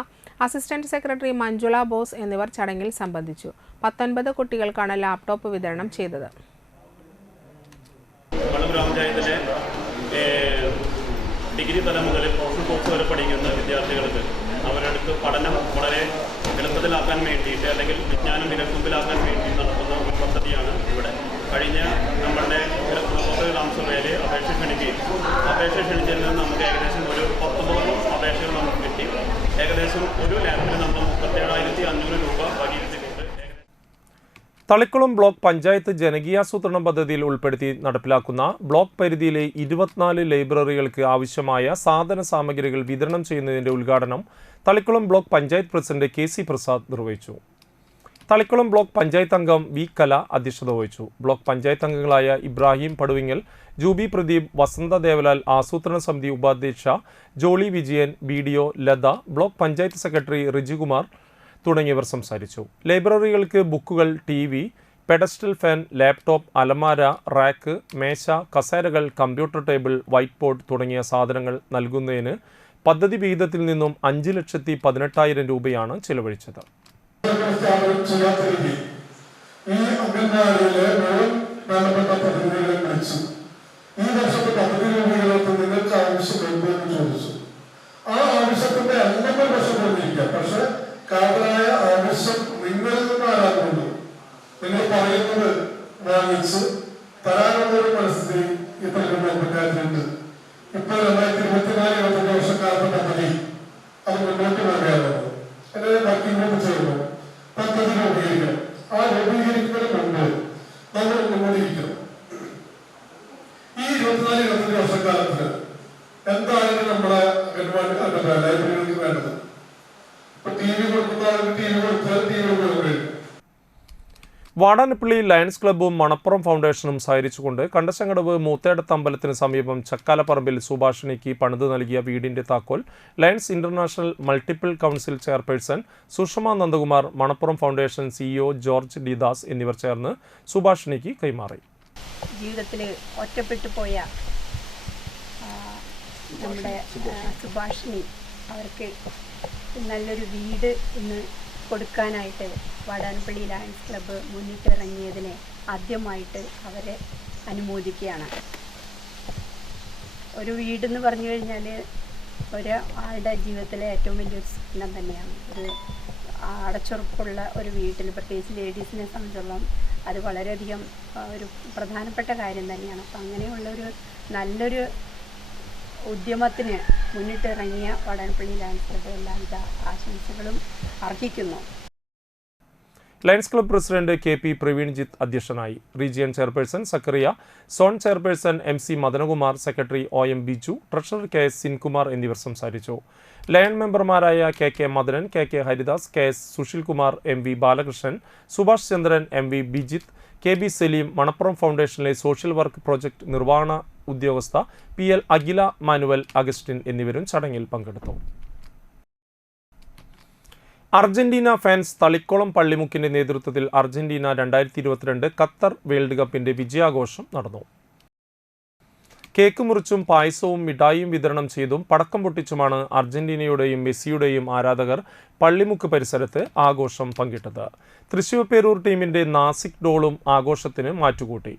assistant secretary Manjula Bose എന്നിവർ ചടങ്ങിൽ സംബന്ധിച്ചു. 19 കുട്ടികൾക്കാണ് ലാപ്ടോപ്പ് വിതരണം ചെയ്തത്. ഡിഗ്രി തലം മുതൽ പ്രൊഫഷണൽ കോഴ്സ് വരെ പഠിക്കുന്ന വിദ്യാർത്ഥികൾക്ക് അവരടുത്ത് പഠനം വളരെ എളുപ്പത്തിലാക്കാൻ വേണ്ടിയിട്ട് അല്ലെങ്കിൽ വിജ്ഞാനം വിരൽത്തുമ്പിലാക്കാൻ വേണ്ടി നടത്തുന്ന ഒരു പദ്ധതിയാണ് ഇവിടെ. കഴിഞ്ഞ നമ്മളുടെ ഗ്രാമസഭയിൽ അപേക്ഷ ക്ഷണിച്ചതിൽ നിന്ന് നമുക്ക് ഏകദേശം ഒരു 19 അപേക്ഷകൾ നമുക്ക് കിട്ടി. ഏകദേശം ഒരു ലാപ്പിന് നമ്മൾ 37,500 രൂപ വകയിരുത്തിക്കൊണ്ട് തളിക്കുളം ബ്ലോക്ക് പഞ്ചായത്ത് ജനകീയാസൂത്രണ പദ്ധതിയിൽ ഉൾപ്പെടുത്തി നടപ്പിലാക്കുന്ന ബ്ലോക്ക് പരിധിയിലെ 24 ലൈബ്രറികൾക്ക് ആവശ്യമായ സാധന സാമഗ്രികൾ വിതരണം ചെയ്യുന്നതിന്റെ ഉദ്ഘാടനം Thalikulam block panchayat president KC Prasad നിർവഹിച്ചു. തളിക്കുളം ബ്ലോക്ക് പഞ്ചായത്ത് അംഗം V കല അധ്യക്ഷത വഹിച്ചു. ബ്ലോക്ക് പഞ്ചായത്ത് അംഗങ്ങളായ ഇബ്രാഹിം പടുവിങ്ങൽ, ജൂബി പ്രദീപ്, വസന്ത ദേവലാൽ, ആസൂത്രണ സമിതി ഉപാധ്യക്ഷ Jolly Vijayan, BDO Latha, block panchayat secretary Rijikumar തുടങ്ങിയവർ സംസാരിച്ചു. ലൈബ്രറികൾക്ക് ബുക്കുകൾ, TV, പെഡസ്റ്റൽ ഫാൻ, ലാപ്ടോപ്പ്, അലമാര, റാക്ക്, മേശ, കസേരകൾ, കമ്പ്യൂട്ടർ ടേബിൾ, വൈറ്റ് ബോർഡ് തുടങ്ങിയ സാധനങ്ങൾ നൽകുന്നതിന് പദ്ധതി വിഹിതത്തിൽ നിന്നും 5,18,000 രൂപയാണ് ചെലവഴിച്ചത്. കാതലായ ആവശ്യം നിങ്ങളിൽ നിന്നാരാകുന്നു. നിങ്ങൾ പറയുന്നത് വാങ്ങിച്ച് തരാനുള്ളൊരു മനസ്ഥിതി ഇത്ര പഞ്ചായത്തിലുണ്ട്. ഇപ്പോൾ 2024-25 വർഷക്കാലത്തെ പദ്ധതി അത് മുന്നോട്ട് പോവുകയാണ്. അല്ലെങ്കിൽ വർക്കിംഗ് ഗ്രൂപ്പ് ചേർന്ന് പദ്ധതി രൂപീകരിക്കണം. ആ രൂപീകരിക്കുന്നതിന് മുമ്പ് നമ്മൾ ഒന്നുകൂടിയിരിക്കണം. ഈ 24-25 വർഷക്കാലത്തിന് എന്തായാലും നമ്മുടെ അംഗൻവാടി ലൈബ്രറികൾക്ക് വേണ്ടത്. ഇപ്പൊ TV കൊടുക്കുന്ന ആൾക്ക് TV കൊടുത്താൽ TV ഉപയോഗിക്കും. വാടാനപ്പള്ളി ലയൺസ് ക്ലബ്ബും മണപ്പുറം ഫൗണ്ടേഷനും സഹകരിച്ചുകൊണ്ട് കണ്ടശങ്കടവ് മൂത്തേടത്ത് അമ്പലത്തിന് സമീപം ചക്കാലപ്പറമ്പിൽ സുഭാഷിണിക്ക് പണിത് നൽകിയ വീടിന്റെ താക്കോൽ lions international multiple council chairperson Sushma Nandakumar, Manappuram foundation CEO George D Das എന്നിവർ ചേർന്ന് സുഭാഷിണിക്ക് കൈമാറി. ജീവിതത്തിൽ ഒറ്റപ്പെട്ടു പോയ നമ്മുടെ സുഭാഷിണി അവർക്ക് നല്ലൊരു വീട് ഇന്ന് കൊടുക്കാനായിട്ട് വാടാനപ്പള്ളി ലയൺസ് ക്ലബ്ബ് മുന്നിട്ടിറങ്ങിയതിനെ ആദ്യമായിട്ട് അവരെ അനുമോദിക്കുകയാണ്. ഒരു വീടെന്ന് പറഞ്ഞു കഴിഞ്ഞാൽ ഒരാളുടെ ജീവിതത്തിലെ ഏറ്റവും വലിയൊരു സ്വപ്നം തന്നെയാണ്. ഒരു അടച്ചുറപ്പുള്ള ഒരു വീട്ടിൽ, പ്രത്യേകിച്ച് ലേഡീസിനെ സംബന്ധിച്ചോളം അത് വളരെയധികം ഒരു പ്രധാനപ്പെട്ട കാര്യം തന്നെയാണ്. അപ്പം അങ്ങനെയുള്ളൊരു നല്ലൊരു ഉദ്യമത്തിന് മുന്നിട്ടിറങ്ങിയ വാടാനപ്പള്ളി ലയൺസ് ക്ലബ്ബ് എല്ലാവിധ ആശംസകളും അർഹിക്കുന്നു. Lions Club president KP Praveenjith അധ്യക്ഷനായി. Region chairperson Zachariah, zone chairperson MC Madanakumar, secretary OM Biju, treasurer KS Sinkumar എന്നിവർ സംസാരിച്ചു. ലയൺ മെമ്പർമാരായ KK Madanan, KK Haridas, KS Susheelkumar, MV Balakrishnan, Subhash Chandran, MV Bijith, KB Saleem, Manappuram ഫൗണ്ടേഷനിലെ സോഷ്യൽ വർക്ക് പ്രോജക്ട് നിർവഹണ ഉദ്യോഗസ്ഥ PL അഖില മാനുവൽ അഗസ്റ്റിൻ എന്നിവരും ചടങ്ങിൽ പങ്കെടുത്തു. അർജന്റീന ഫാൻസ് തളിക്കുളം പള്ളിമുക്കിന്റെ നേതൃത്വത്തിൽ അർജന്റീന 2022 ഖത്തർ വേൾഡ് കപ്പിന്റെ വിജയാഘോഷം നടന്നു. കേക്ക് മുറിച്ചും പായസവും മിഠായിയും വിതരണം ചെയ്തും പടക്കം പൊട്ടിച്ചുമാണ് അർജന്റീനയുടെയും മെസ്സിയുടെയും ആരാധകർ പള്ളിമുക്ക് പരിസരത്ത് ആഘോഷം പങ്കിട്ടത്. തൃശൂർ പേരൂർ ടീമിന്റെ നാസിക് ഡോളും ആഘോഷത്തിന് മാറ്റുകൂട്ടി.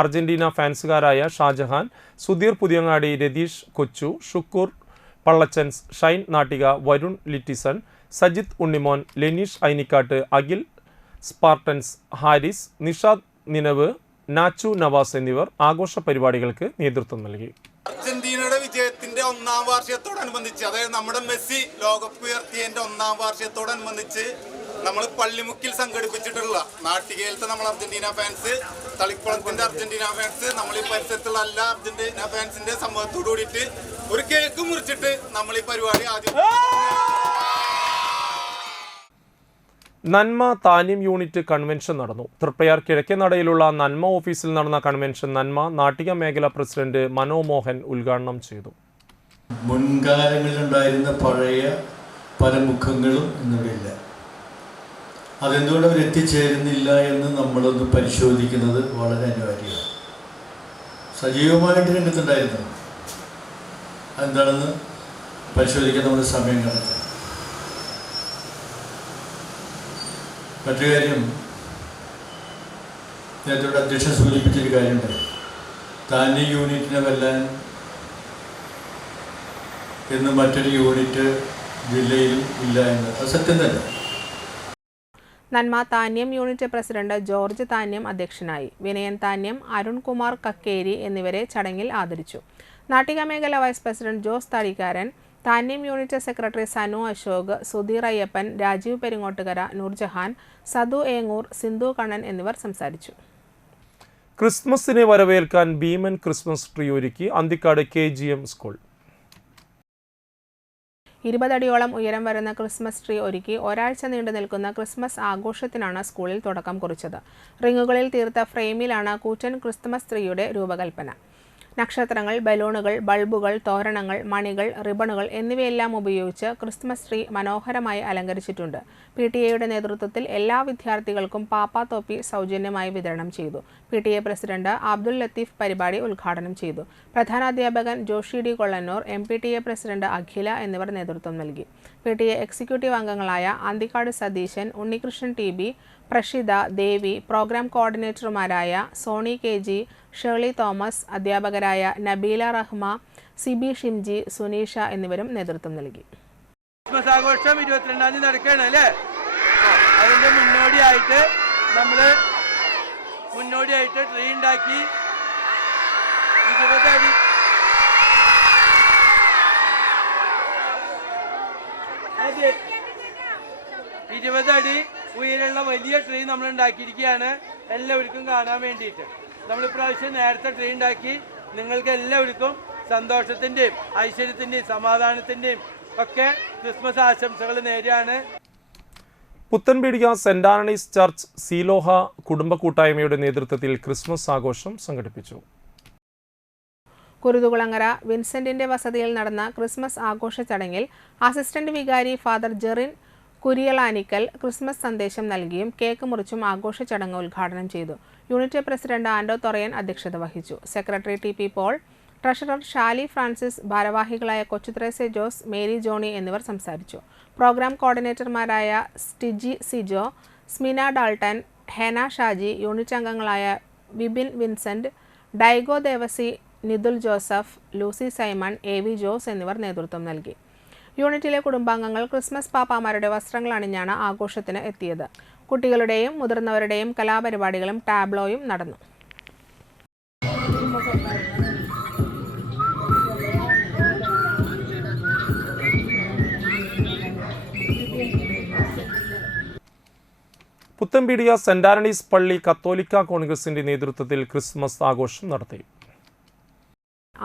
അർജന്റീന ഫാൻസുകാരായ ഷാജഹാൻ, സുധീർ പുതിയങ്ങാടി, രതീഷ് കൊച്ചു, ഷുക്കൂർ പള്ളച്ചൻസ്, ഷൈൻ നാട്ടിക, വരുൺ ലിറ്റിസൺ, സജിത് ഉണ്ണിമോൻ, ലെനീഷ് ഐനിക്കാട്ട്, അഖിൽ സ്പാർട്ടൻസ്, ഹാരിസ്, നിഷാദ് നിനവ്, നാച്ചു നവാസ് എന്നിവർ ആഘോഷ പരിപാടികൾക്ക് നേതൃത്വം നൽകി. അർജന്റീനയുടെ വിജയത്തിന്റെ 1-ാം വാർഷികത്തോടനുബന്ധിച്ച്, അതായത് നമ്മുടെ മെസ്സി ലോകകപ്പ് ഉയർത്തിയതിന്റെ 1-ാം വാർഷികത്തോടനുബന്ധിച്ച് നമ്മൾ പള്ളിമുക്കിൽ സംഘടിപ്പിച്ചിട്ടുള്ള നാട്ടികയിലത്തെ നമ്മൾ അർജന്റീന ഫാൻസ്, തളിക്കുളത്തിന്റെ അർജന്റീന ഫാൻസ്, നമ്മൾ ഈ പരിസരത്തുള്ള എല്ലാ അർജന്റീന ഫാൻസിന്റെ സമ്മതത്തോടു കൂടിയിട്ട് ഒരു കേക്ക് മുറിച്ചിട്ട് നമ്മൾ ഈ പരിപാടി ആദ്യം നന്മ താന്യം യൂണിറ്റ് കൺവെൻഷൻ നടന്നു. തൃപ്രയാർ കിഴക്കേനടയിലുള്ള നന്മ ഓഫീസിൽ നടന്ന കൺവെൻഷൻ നന്മ നാട്ടിക മേഖലാ പ്രസിഡന്റ് മനോമോഹൻ ഉദ്ഘാടനം ചെയ്തു. മുൻകാലങ്ങളിലുണ്ടായിരുന്ന പഴയ പല മുഖങ്ങളും ഇന്നിവിടെയില്ല. അതെന്തുകൊണ്ട് അവർ എത്തിച്ചേരുന്നില്ല എന്ന് നമ്മളൊന്ന് പരിശോധിക്കുന്നത് വളരെ അനിവാര്യമാണ്. സജീവമായിട്ട് രംഗത്തുണ്ടായിരുന്നു, അതെന്താണെന്ന് പരിശോധിക്കാൻ നമ്മൾ സമയം കണ്ടെത്തും. മറ്റു കാര്യം, നേരത്തെ അധ്യക്ഷൻ സൂചിപ്പിച്ചൊരു കാര്യമുണ്ട്, താന്യ യൂണിറ്റിനെ വെല്ലാൻ എന്ന് മറ്റൊരു യൂണിറ്റ് ജില്ലയിലും ഇല്ല എന്ന്. അത് സത്യം തന്നെ. നന്മ Thanyam unit president George Thanyam അധ്യക്ഷനായി. വിനയൻ താന്യം, അരുൺകുമാർ കക്കേരി എന്നിവരെ ചടങ്ങിൽ ആദരിച്ചു. നാട്ടിക മേഖല vice president Jose Thadikkaran, Thanyam unit secretary Sanu Ashok, Sudheer Ayyappan, Rajeev Peringottukara, Noorjahan, Sadu Engoor, Sindhu Kannan എന്നിവർ സംസാരിച്ചു. ക്രിസ്മസിനെ വരവേൽക്കാൻ ഭീമൻ ക്രിസ്മസ് ട്രീ ഒരുക്കി അന്തിക്കാട് KGM സ്കൂൾ. 20 അടിയോളം ഉയരം വരുന്ന ക്രിസ്മസ് ട്രീ ഒരുക്കി ഒരാഴ്ച നീണ്ടു നിൽക്കുന്ന ക്രിസ്മസ് ആഘോഷത്തിനാണ് സ്കൂളിൽ തുടക്കം കുറിച്ചത്. റിങ്ങുകളിൽ തീർത്ത ഫ്രെയിമിലാണ് കൂറ്റൻ ക്രിസ്മസ് ട്രീയുടെ രൂപകൽപ്പന. നക്ഷത്രങ്ങൾ, ബലൂണുകൾ, ബൾബുകൾ, തോരണങ്ങൾ, മണികൾ, റിബണുകൾ എന്നിവയെല്ലാം ഉപയോഗിച്ച് ക്രിസ്മസ് ട്രീ മനോഹരമായി അലങ്കരിച്ചിട്ടുണ്ട്. PTA നേതൃത്വത്തിൽ എല്ലാ വിദ്യാർത്ഥികൾക്കും പാപ്പാത്തോപ്പി സൗജന്യമായി വിതരണം ചെയ്തു. PTA പ്രസിഡന്റ് അബ്ദുൽ ലത്തീഫ് പരിപാടി ഉദ്ഘാടനം ചെയ്തു. പ്രധാനാധ്യാപകൻ Joshy D Kollannur, MPTA president Akhila എന്നിവർ നേതൃത്വം നൽകി. PTA എക്സിക്യൂട്ടീവ് അംഗങ്ങളായ അന്തിക്കാട് സതീശൻ, ഉണ്ണികൃഷ്ണൻ TB, പ്രഷിത, ദേവി, പ്രോഗ്രാം കോർഡിനേറ്റർമാരായ സോണി KG, ഷേർലി തോമസ്, അധ്യാപകരായ നബീല റഹ്മ, CB ഷിംജി, സുനീഷ എന്നിവരും നേതൃത്വം നൽകി. ക്രിസ്മസ് ആഘോഷം 22-ാം തീയതി നടക്കുകയാണ് അല്ലേ? അതിൻ്റെ മുന്നോടിയായിട്ട് ട്രീ ഉണ്ടാക്കി 20 അടി അതെ 20 അടി ഉയരമുള്ള വലിയ ട്രീ നമ്മൾ ഉണ്ടാക്കിയിരിക്കുകയാണ് എല്ലാവർക്കും കാണാൻ വേണ്ടിയിട്ട്. നമ്മളിപ്രാവശ്യം നേരത്തെ ട്രീ ഉണ്ടാക്കി നിങ്ങൾക്ക് എല്ലാവർക്കും സന്തോഷത്തിൻ്റെയും ഐശ്വര്യത്തിൻ്റെയും സമാധാനത്തിൻ്റെയും ഒക്കെ ക്രിസ്മസ് ആശംസകൾ നേരെയാണ്. പുത്തൻപീടിക സെന്റ് ആന്റണീസ് ചർച്ച് സീലോഹ കുടുംബ കൂട്ടായ്മയുടെ നേതൃത്വത്തിൽ ക്രിസ്മസ് ആഘോഷം സംഘടിപ്പിച്ചു. കുരുതുകുളങ്ങര വിൻസെന്റിന്റെ വസതിയിൽ നടന്ന ക്രിസ്മസ് ആഘോഷ ചടങ്ങിൽ അസിസ്റ്റന്റ് വികാരി ഫാദർ ജെറിൻ കുരിയളാനിക്കൽ ക്രിസ്മസ് സന്ദേശം നൽകിയും കേക്ക് മുറിച്ചും ആഘോഷ ചടങ്ങ് ഉദ്ഘാടനം ചെയ്തു. യൂണിറ്റ് പ്രസിഡന്റ് ആൻഡോ തൊറയൻ അധ്യക്ഷത വഹിച്ചു. Secretary TP Paul, treasurer Shali Francis, ഭാരവാഹികളായ കൊച്ചുത്രേസ്യ ജോസ്, മേരി ജോണി എന്നിവർ സംസാരിച്ചു. പ്രോഗ്രാം കോർഡിനേറ്റർമാരായ സ്റ്റിജി സിജോ, സ്മിന ഡാൾട്ടൻ, ഹെന ഷാജി, യൂണിറ്റ് അംഗങ്ങളായ Vipin Vincent, Dygo Devasi, Nithul Joseph, Lucy Simon, AV Jose എന്നിവർ നേതൃത്വം നൽകി. യൂണിറ്റിലെ കുടുംബാംഗങ്ങൾ ക്രിസ്മസ് പാപ്പാമാരുടെ വസ്ത്രങ്ങൾ അണിഞ്ഞാണ് ആഘോഷത്തിന് എത്തിയത്. കുട്ടികളുടെയും മുതിർന്നവരുടെയും കലാപരിപാടികളും ടാബ്ലോയും നടന്നു. പുത്തൻപീടിക സെന്റ് ആന്റണീസ് പള്ളി കത്തോലിക്ക കോൺഗ്രസിന്റെ നേതൃത്വത്തിൽ ക്രിസ്മസ് ആഘോഷം നടത്തി.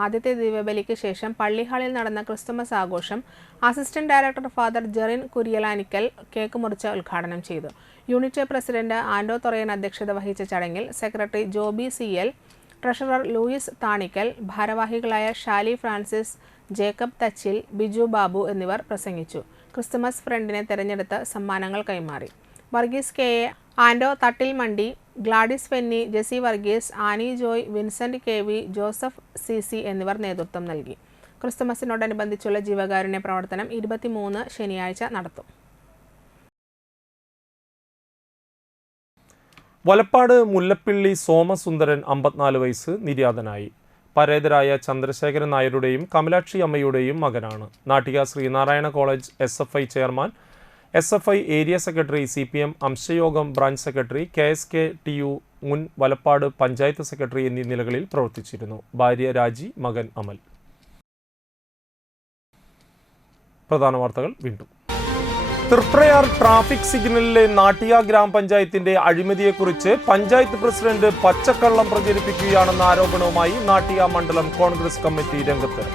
ആദ്യത്തെ ദിവ്യബലിക്ക് ശേഷം പള്ളി ഹാളിൽ നടന്ന ക്രിസ്തുമസ് ആഘോഷം assistant director father Jerin Kuriyalanickal cake മുറിച്ച് ഉദ്ഘാടനം ചെയ്തു. യൂണിറ്റ് പ്രസിഡന്റ് ആൻഡോ തൊറയൻ അധ്യക്ഷത വഹിച്ച ചടങ്ങിൽ secretary Joby CL, treasurer Louis Thanikkal, ഭാരവാഹികളായ ഷാലി ഫ്രാൻസിസ്, ജേക്കബ് തച്ചിൽ, ബിജു ബാബു എന്നിവർ പ്രസംഗിച്ചു. ക്രിസ്തുമസ് ഫ്രണ്ടിനെ തെരഞ്ഞെടുത്ത് സമ്മാനങ്ങൾ കൈമാറി. Varghese KA, Ando Thattilmandi, Gladys Fenny, Jessy Varghese, Annie Joy, Vincent KV, Joseph CC എന്നിവർ നേതൃത്വം നൽകി. ക്രിസ്തുമസിനോടനുബന്ധിച്ചുള്ള ജീവകാരുണ്യ പ്രവർത്തനം 23 ശനിയാഴ്ച നടത്തും. വലപ്പാട് മുല്ലപ്പിള്ളി സോമസുന്ദരൻ 54 വയസ്സ് നിര്യാതനായി. പരേതരായ ചന്ദ്രശേഖരൻ നായരുടെയും കമലാക്ഷി അമ്മയുടെയും മകനാണ്. Nattika Sreenarayana college SFI chairman, SFI area secretary, CPM അംശയോഗം ബ്രാഞ്ച് സെക്രട്ടറി, KSK TU മുൻ വലപ്പാട് പഞ്ചായത്ത് സെക്രട്ടറി എന്നീ നിലകളിൽ പ്രവർത്തിച്ചിരുന്നു. ഭാര്യ രാജി, മകൻ അമൽ. പ്രധാന വാർത്തകൾ വീണ്ടും. തൃപ്രയാർ ട്രാഫിക് സിഗ്നലിലെ നാട്ടിയ ഗ്രാമപഞ്ചായത്തിന്റെ അഴിമതിയെക്കുറിച്ച് പഞ്ചായത്ത് പ്രസിഡന്റ് പച്ചക്കള്ളം പ്രചരിപ്പിക്കുകയാണെന്ന ആരോപണവുമായി നാട്ടിയ മണ്ഡലം കോൺഗ്രസ് കമ്മിറ്റി രംഗത്ത്.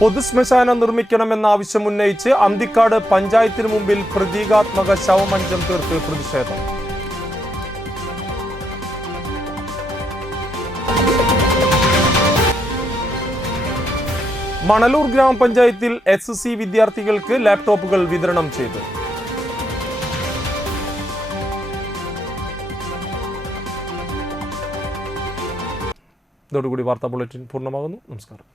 പൊതുശ്മശാനം നിർമ്മിക്കണമെന്ന ആവശ്യം ഉന്നയിച്ച് അന്തിക്കാട് പഞ്ചായത്തിന് മുമ്പിൽ പ്രതീകാത്മക ശവമഞ്ചം തീർത്ത് പ്രതിഷേധം. മണലൂർ ഗ്രാമപഞ്ചായത്തിൽ SSC വിദ്യാർത്ഥികൾക്ക് ലാപ്ടോപ്പുകൾ വിതരണം ചെയ്തു. ഇതോടുകൂടി വാർത്താ ബുള്ളറ്റിൻ പൂർണ്ണമാകുന്നു. നമസ്കാരം.